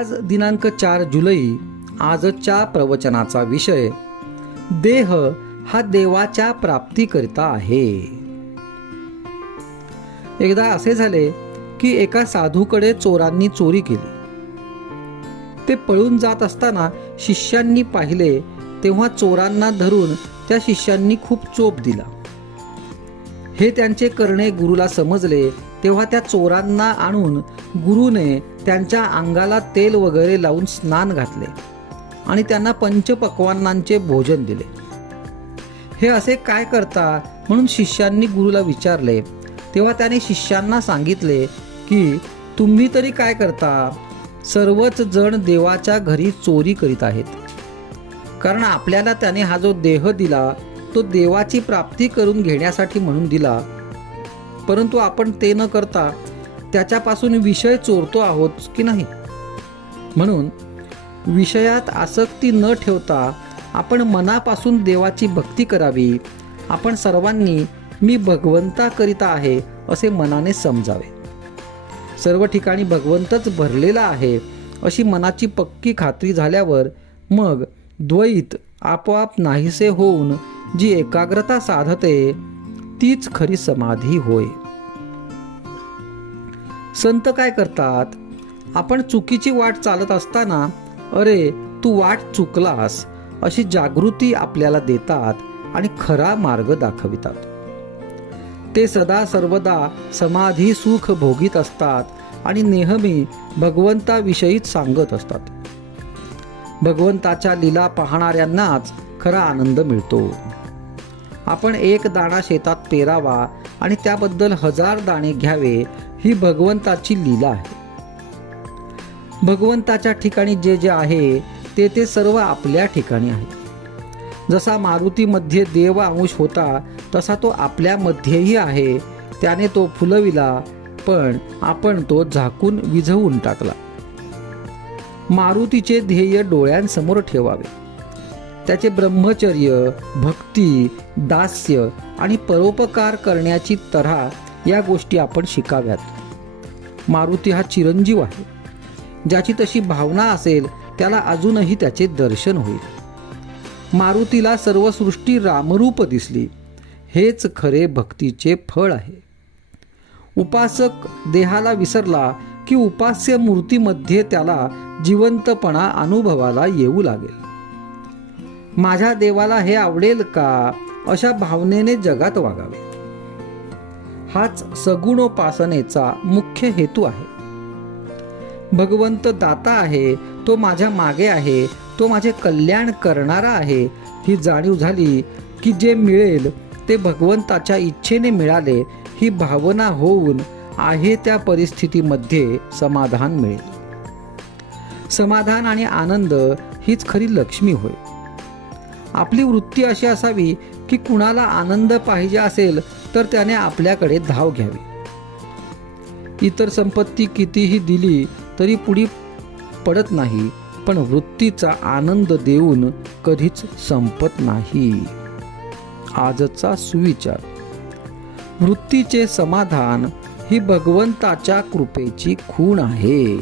आज दिनांक 4 जुलै आजच्या प्रवचनाचा विषय देह हा देवाच्या प्राप्तीकरिता आहे. एकदा असे झाले की एका साधूकडे चोरांनी चोरी केली. ते पळून जात असताना शिष्यांनी पाहिले तेव्हा चोरांना धरून त्या शिष्यांनी खूप चोप दिला. हे त्यांचे करणे गुरुला समजले तेव्हा त्या चोरांना आणून गुरुने त्यांच्या अंगाला तेल वगैरे लावून स्नान घातले आणि त्यांना पंचपक्वान्नांचे भोजन दिले. हे असे काय करता म्हणून शिष्यांनी गुरुला विचारले. तेव्हा त्याने शिष्यांना सांगितले की तुम्ही तरी काय करता? सर्वच जण देवाच्या घरी चोरी करीत आहेत. कारण आपल्याला त्याने हा जो देह दिला तो देवाची प्राप्ती करून घेण्यासाठी म्हणून दिला, परंतु आपण ते न करता त्याच्यापासून विषय चोरतो आहोत की नाही. म्हणून विषयात आसक्ती न ठेवता आपण मनापासून देवाची भक्ती करावी. आपण सर्वांनी मी भगवंताकरिता आहे असे मनाने समजावे. सर्व ठिकाणी भगवंतच भरलेला आहे अशी मनाची पक्की खात्री झाल्यावर मग द्वैत आपोआप नाहीसे होऊन जी एकाग्रता साधते तीच खरी समाधी होय. संत काय करतात? आपण चुकीची वाट चालत असताना अरे तू वाट चुकलास अशी जागृती आपल्याला देतात आणि खरा मार्ग दाखवितात. ते सदा सर्वदा समाधी सुख भोगीत असतात आणि नेहमी भगवंताविषयीच सांगत असतात. भगवंताच्या लीला पाहणाऱ्यांनाच खरा आनंद मिळतो. आपण एक दाणा शेतात पेरावा आणि त्याबद्दल 1000 दाणे घ्यावे ही भगवंताची लीला आहे. भगवंताच्या ठिकाणी जे जे आहे ते ते सर्व आपल्या ठिकाणी आहे. जसा मारुतीमध्ये देव अंश होता तसा तो आपल्यामध्येही आहे. त्याने तो फुलविला पण आपण तो झाकून विझवून टाकला. मारुतीचे ध्येय डोळ्यांसमोर ठेवावे. त्याचे ब्रह्मचर्य, भक्ती, दास्य आणि परोपकार करण्याची तऱ्हा या गोष्टी आपण शिकाव्यात. मारुती हा चिरंजीव आहे. ज्याची तशी भावना असेल त्याला अजूनही त्याचे दर्शन होईल. मारुतीला सर्व सृष्टी रामरूप दिसली. हेच खरे भक्तीचे फळ आहे. उपासक देहाला विसरला की उपास्य मूर्तीमध्ये त्याला जिवंतपणा अनुभवाला येऊ लागेल. माझ्या देवाला हे आवडेल का अशा भावनेने जगात वागावे. हाच सगुणोपासनेचा मुख्य हेतू आहे. भगवंत दाता आहे, तो माझ्या मागे आहे, तो माझे कल्याण करणारा आहे ही जाणीव झाली की जे मिळेल ते भगवंताच्या इच्छेने मिळाले ही भावना होऊन आहे त्या परिस्थितीमध्ये समाधान मिळेल. समाधान आणि आनंद हीच खरी लक्ष्मी होय. आपली वृत्ती अशी असावी की कुणाला आनंद पाहिजे असेल तर त्याने आपल्याकडे धाव घ्यावी. इतर संपत्ती कितीही दिली तरी पुढी पडत नाही, पण वृत्तीचा आनंद देऊन कधीच संपत नाही. आजचा सुविचार: वृत्तीचे समाधान ही भगवंताच्या कृपेची खूण आहे.